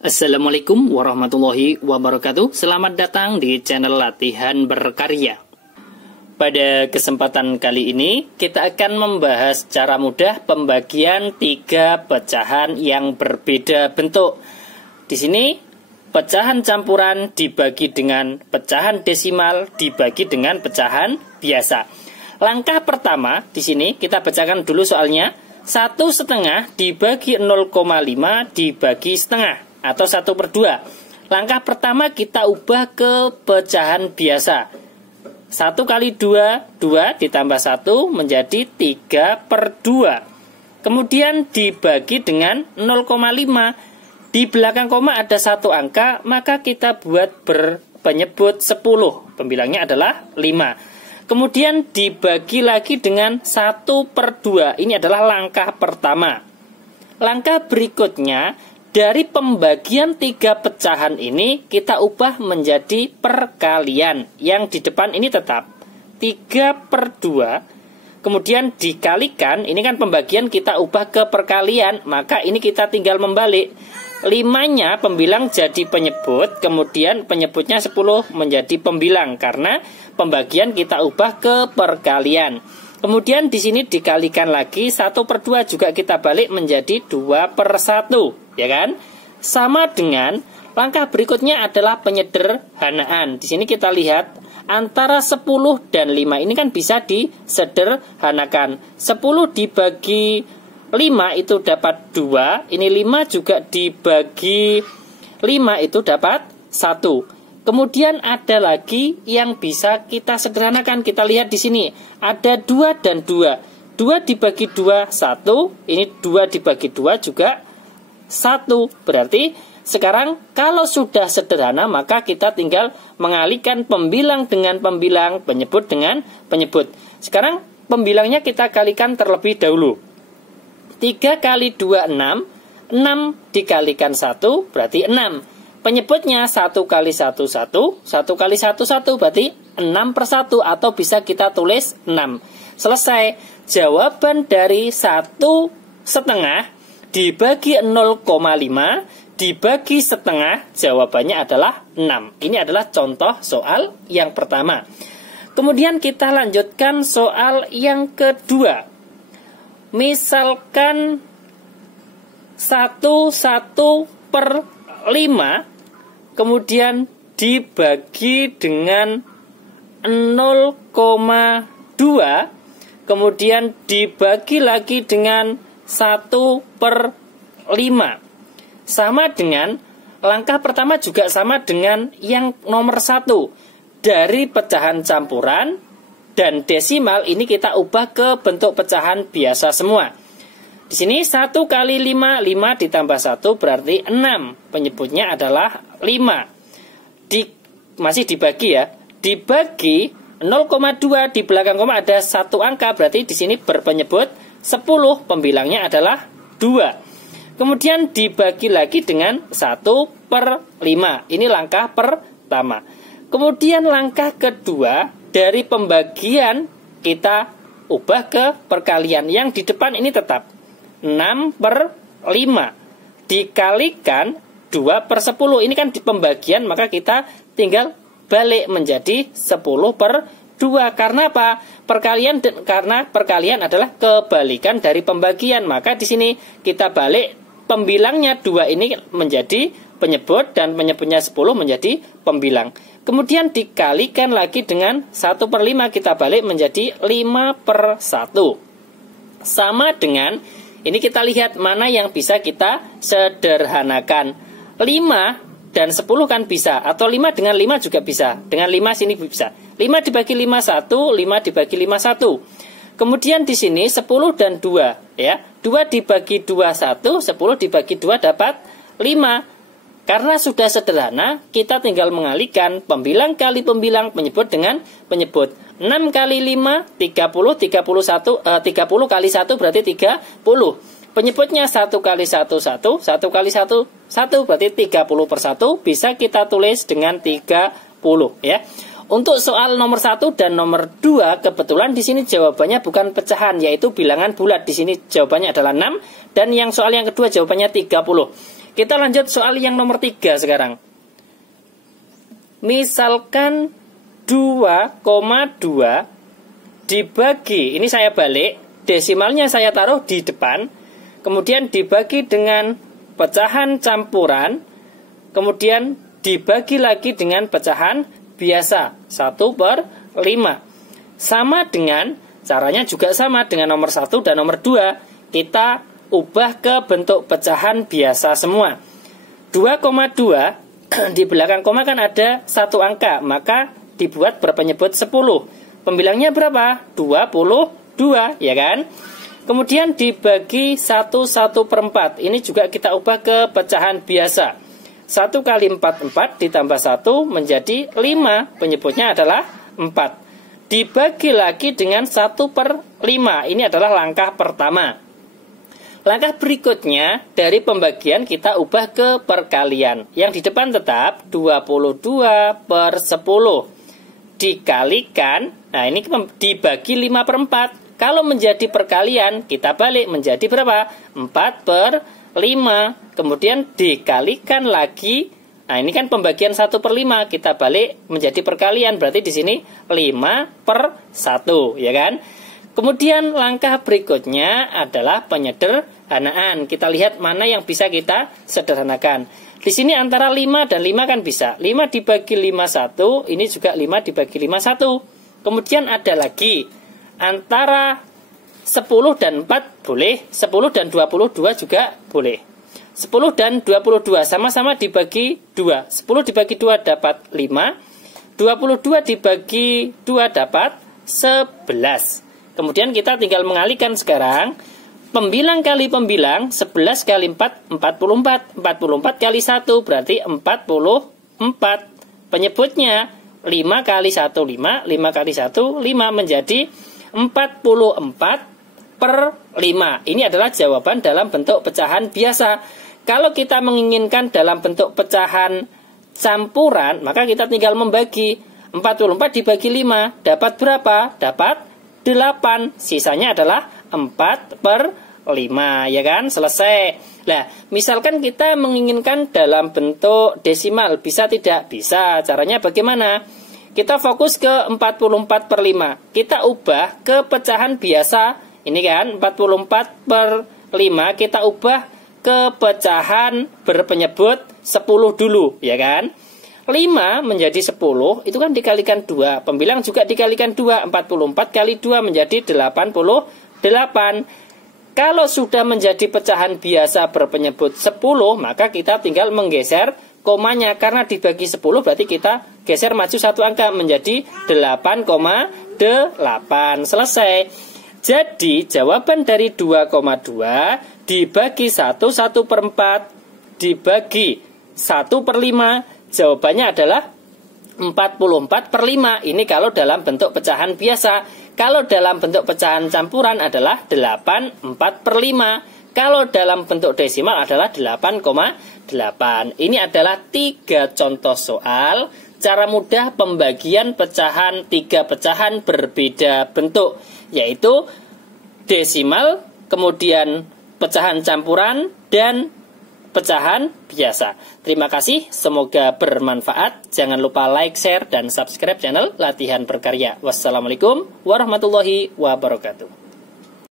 Assalamualaikum warahmatullahi wabarakatuh. Selamat datang di channel Latihan Berkarya. Pada kesempatan kali ini kita akan membahas cara mudah pembagian 3 pecahan yang berbeda bentuk. Di sini pecahan campuran dibagi dengan pecahan desimal dibagi dengan pecahan biasa. Langkah pertama di sini kita bacakan dulu soalnya. 1/2 dibagi 0,5 dibagi setengah atau 1/2. Langkah pertama kita ubah ke pecahan biasa. 1 kali 2, 2 ditambah 1 menjadi 3/2. Kemudian dibagi dengan 0,5. Di belakang koma ada 1 angka, maka kita buat berpenyebut 10. Pembilangnya adalah 5. Kemudian dibagi lagi dengan 1/2. Ini adalah langkah pertama. Langkah berikutnya, dari pembagian 3 pecahan ini kita ubah menjadi perkalian. Yang di depan ini tetap 3/2. Kemudian dikalikan, ini kan pembagian kita ubah ke perkalian, maka ini kita tinggal membalik. 5-nya pembilang jadi penyebut, kemudian penyebutnya 10 menjadi pembilang karena pembagian kita ubah ke perkalian. Kemudian di sini dikalikan lagi 1/2 juga kita balik menjadi 2/1, ya kan? Sama dengan langkah berikutnya adalah penyederhanaan. Di sini kita lihat antara 10 dan 5 ini kan bisa disederhanakan. 10 dibagi 5 itu dapat 2, ini 5 juga dibagi 5 itu dapat 1. Kemudian ada lagi yang bisa kita sederhanakan. Kita lihat di sini ada 2 dan 2. 2 dibagi 2 1. Ini 2 dibagi 2 juga 1. Berarti sekarang kalau sudah sederhana maka kita tinggal mengalihkan pembilang dengan pembilang, penyebut dengan penyebut. Sekarang pembilangnya kita kalikan terlebih dahulu. 3 kali 2 6. 6 dikalikan 1 berarti 6. Penyebutnya 1 kali 1 1, 1 kali 1 1 berarti 6/1 atau bisa kita tulis 6. Selesai. Jawaban dari 1/2 dibagi 0,5 dibagi setengah, jawabannya adalah 6. Ini adalah contoh soal yang pertama. Kemudian kita lanjutkan soal yang kedua. Misalkan 1/5 kemudian dibagi dengan 0,2 kemudian dibagi lagi dengan 1/5. Sama dengan langkah pertama juga sama dengan yang nomor 1. Dari pecahan campuran dan desimal ini kita ubah ke bentuk pecahan biasa semua. Di sini 1 kali 5, 5 ditambah 1 berarti 6. Penyebutnya adalah 5. Masih dibagi ya. Dibagi 0,2 di belakang koma ada 1 angka, berarti di sini berpenyebut 10. Pembilangnya adalah 2. Kemudian dibagi lagi dengan 1/5. Ini langkah pertama. Kemudian langkah kedua, dari pembagian kita ubah ke perkalian. Yang di depan ini tetap 6/5 dikalikan 2/10. Ini kan di pembagian, maka kita tinggal balik menjadi 10/2. Karena apa? Karena perkalian adalah kebalikan dari pembagian. Maka di sini kita balik pembilangnya 2 ini menjadi penyebut dan penyebutnya 10 menjadi pembilang. Kemudian dikalikan lagi dengan 1/5, kita balik menjadi 5/1. Sama dengan ini kita lihat mana yang bisa kita sederhanakan. 5 dan 10 kan bisa, atau 5 dengan 5 juga bisa. Dengan 5 sini bisa. 5 dibagi 5 1, 5 dibagi 5 1. Kemudian di sini 10 dan 2 ya. 2 dibagi 2 1, 10 dibagi 2 dapat 5. Karena sudah sederhana, kita tinggal mengalihkan pembilang kali pembilang, penyebut dengan penyebut. 6 kali 5, 30, 30 kali 1 berarti 30. Penyebutnya 1 kali 1, 1, 1 kali 1, 1 berarti 30/1. Bisa kita tulis dengan 30 ya. Untuk soal nomor 1 dan nomor 2, kebetulan di sini jawabannya bukan pecahan, yaitu bilangan bulat. Di sini jawabannya adalah 6, dan yang soal yang kedua jawabannya 30. Kita lanjut soal yang nomor 3 sekarang. Misalkan 2,2 dibagi, ini saya balik, desimalnya saya taruh di depan, kemudian dibagi dengan pecahan campuran, kemudian dibagi lagi dengan pecahan biasa 1/5. Sama dengan, caranya juga sama dengan nomor 1 dan nomor 2. Kita ubah ke bentuk pecahan biasa semua. 2,2 di belakang koma kan ada satu angka, maka dibuat berpenyebut 10. Pembilangnya berapa? 22, ya kan? Kemudian dibagi 1/4. Ini juga kita ubah ke pecahan biasa. 1 kali 4 ditambah 1 menjadi 5. Penyebutnya adalah 4. Dibagi lagi dengan 1/5. Ini adalah langkah pertama. Langkah berikutnya, dari pembagian kita ubah ke perkalian. Yang di depan tetap 22/10 dikalikan, nah ini dibagi 5/4. Kalau menjadi perkalian, kita balik menjadi berapa? 4/5. Kemudian dikalikan lagi. Nah, ini kan pembagian 1/5, kita balik menjadi perkalian, berarti di sini 5/1, ya kan? Kemudian langkah berikutnya adalah penyederhanaan. Kita lihat mana yang bisa kita sederhanakan. Di sini antara 5 dan 5 kan bisa. 5 dibagi 51, ini juga 5 dibagi 51. Kemudian ada lagi antara 10 dan 4 boleh, 10 dan 22 juga boleh. 10 dan 22 sama-sama dibagi 2. 10 dibagi 2 dapat 5. 22 dibagi 2 dapat 11. Kemudian kita tinggal mengalihkan sekarang. Pembilang kali pembilang, 11 kali 4, 44. 44 kali 1 berarti 44. Penyebutnya 5 kali 1, 5. 5 kali 1, 5 menjadi 44/5. Ini adalah jawaban dalam bentuk pecahan biasa. Kalau kita menginginkan dalam bentuk pecahan campuran, maka kita tinggal membagi. 44 dibagi 5 dapat berapa? Dapat 8. Sisanya adalah 4/5, ya kan? Selesai. Nah, misalkan kita menginginkan dalam bentuk desimal, bisa tidak? Bisa. Caranya bagaimana? Kita fokus ke 44/5. Kita ubah ke pecahan biasa. Ini kan 44/5 kita ubah ke pecahan berpenyebut 10 dulu, ya kan? 5 menjadi 10, itu kan dikalikan 2. Pembilang juga dikalikan 2. 44 kali 2 menjadi 88. Kalau sudah menjadi pecahan biasa berpenyebut 10, maka kita tinggal menggeser komanya. Karena dibagi 10 berarti kita geser maju satu angka menjadi 8,8. Selesai. Jadi jawaban dari 2,2 dibagi 1/4 dibagi 1/5, jawabannya adalah 44/5. Ini kalau dalam bentuk pecahan biasa. Kalau dalam bentuk pecahan campuran adalah 84/5. Kalau dalam bentuk desimal adalah 8,8. Ini adalah 3 contoh soal cara mudah pembagian pecahan 3 pecahan berbeda bentuk, yaitu desimal, kemudian pecahan campuran, dan pecahan biasa. Terima kasih, semoga bermanfaat. Jangan lupa like, share, dan subscribe channel Latihan Berkarya. Wassalamualaikum warahmatullahi wabarakatuh.